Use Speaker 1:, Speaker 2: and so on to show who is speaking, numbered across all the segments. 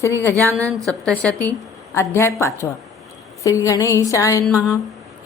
Speaker 1: श्री गजानन सप्तशती अध्याय पाचवा. श्री गणेशायन महा.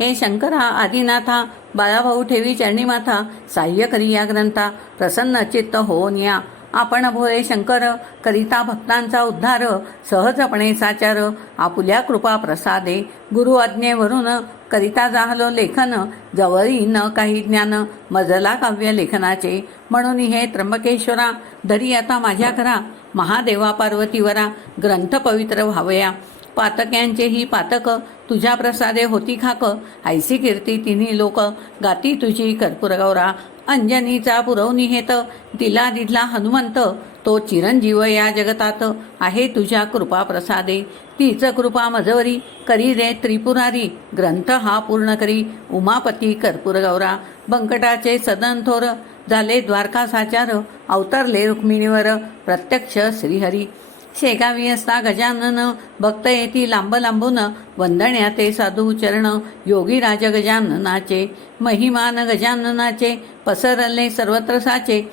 Speaker 1: हे शंकरा आदिनाथा बाळाभाऊ ठेवी चरणीमाथा साह्य करी या ग्रंथा प्रसन्न चित्त होऊन या. आपण भोळे शंकर करिता भक्तांचा उद्धार सहजपणे साचार आपुल्या कृपा प्रसादे. गुरु आज्ञेवरून करिता जाहलो लेखन जवळी न काही ज्ञान मजला काव्य लेखनाचे. म्हणून हे त्र्यंबकेश्वरा धरी आता माझ्या घरा. महादेवा पार्वतीवरा ग्रंथ पवित्र व्हावया. पातक्यांचेही पातक तुझ्या प्रसादे होती खाक. ऐसी कीर्ती तिन्ही लोक. गाती तुझी कर्पूरगौरा अंजनीचा पुरवणी हेत. दिला दिला हनुमंत. तो चिरंजीव या जगतात. आहे तुझ्या कृपा प्रसादे. तीच कृपा मजवरी. करी रे त्रिपुरारी. ग्रंथ हा पूर्ण करी. उमापती कर्पूरगौरा बंकटाचे सदन थोर. झाले द्वारकासाचार अवतरले रुक्मिणीवर प्रत्यक्ष श्रीहरी. शेगावी असता गजानन भक्त येती लांब लांबून वंदण्या ते साधू चरण. योगी राज गजाननाचे महिमान गजाननाचे पसरले सर्वत्र साचे.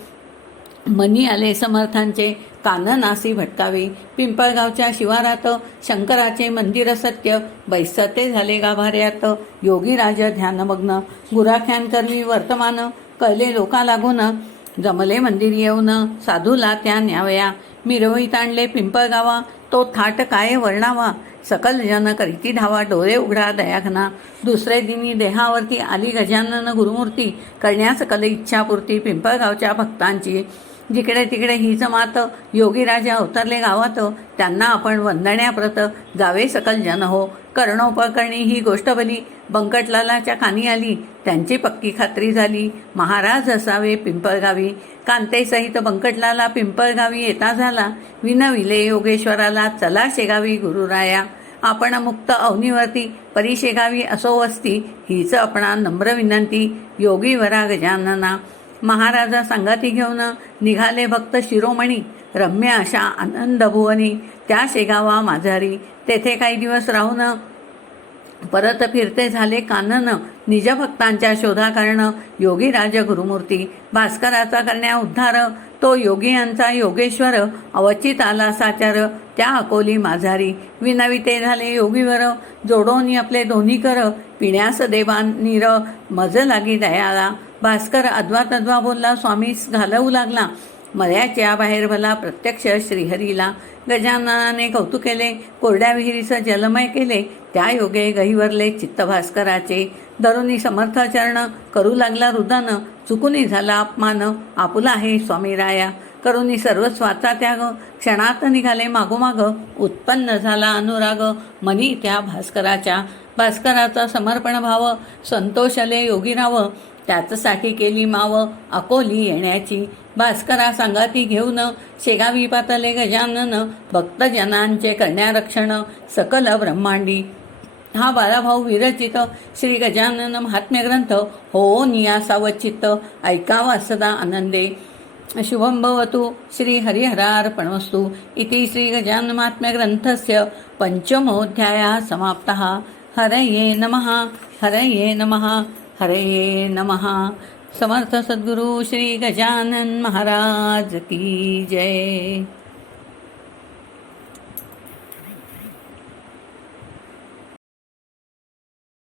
Speaker 1: मनी आले समर्थांचे काननासी भटकावे. पिंपळगावच्या शिवारात शंकराचे मंदिर सत्य. बैसते झाले गाभाऱ्यात. योगीराज ध्यानमग्न. गुराख्यान कर्मी वर्तमान कळले लोका लागून जमले मंदिर येऊन साधूला त्या न्यावया. मिरवईत आणले पिंपळगावा. तो थाट काय वर्णावा. सकल जन करीती धावा डोळे उघडा दयाघना. दुसरे दिनी देहावरती आली गजानन गुरुमूर्ती. करण्यास कल इच्छापूर्ती पिंपळगावच्या भक्तांची. जिकडे तिकडे हीच मात योगीराजा अवतरले गावात त्यांना आपण वंदण्याप्रत जावे सकल जन हो. कर्णोपकरणी ही गोष्ट बली बंकटलालाच्या कानी आली त्यांची पक्की खात्री झाली. महाराज असावे पिंपळगावी कांतेसहित बंकटलाला पिंपळगावी येता झाला. विनविले योगेश्वराला चला शेगावी गुरुराया. आपण मुक्त अवनीवरती परिशेगावी असो वस्ती हीच आपणा नम्र विनंती. योगी वरा गजानना महाराजा संगाती घेऊन निघाले भक्त शिरोमणी रम्य अशा आनंदभुवनी त्या शेगावा माझारी तेथे काही दिवस राहून. परत फिरते झाले कानन निज भक्तांच्या करणं योगी राज गुरुमूर्ती भास्कराचा करण्या उद्धार तो योगी यांचा योगेश्वर अवचित आला साचार त्या अकोली माझारी विनविते झाले योगीवर जोडोनी आपले दोन्ही कर पिण्यास देवान नीर मज लागी दयाला भास्कर अद्वा तद्वा बोलला स्वामीस घालवू लागला. मर्याच्या बाहेर भला प्रत्यक्ष श्रीहरीला गजाननाने कौतुक केले कोरड्या विहिरीचं जलमय केले त्या योगे गहिवरले चित्तभास्कराचे दरुनी समर्थचरण करू लागला हृदानं चुकुनी झाला अपमान आपुला आहे स्वामी राया करुनी सर्वस्वाचा त्याग क्षणात निघाले मागोमाग उत्पन्न झाला अनुराग मनी त्या भास्कराच्या भास्कराचा समर्पण भाव संतोषले योगीराव त्याचसाठी केली माव. अकोली येण्याची. भास्करा संगाती घेऊन शेगावी पातले गजानन भक्तजनांचे करण्यारक्षण सकल ब्रह्मांडी. हा बालाभाऊ विरचित श्री गजानन महात्म्य ग्रंथ. हो निया सावचित्त ऐकावा सदा आनंदे. शुभं भवतु श्रीहरिहरार्पणमस्तु इति श्रीगजानमात्म्यग्रन्थस्य पञ्चमोऽध्यायः समाप्तः. हरये नमः. हरये नमः. हरे नमः। समर्थ सद्गुरु श्री गजानन महाराज की जय।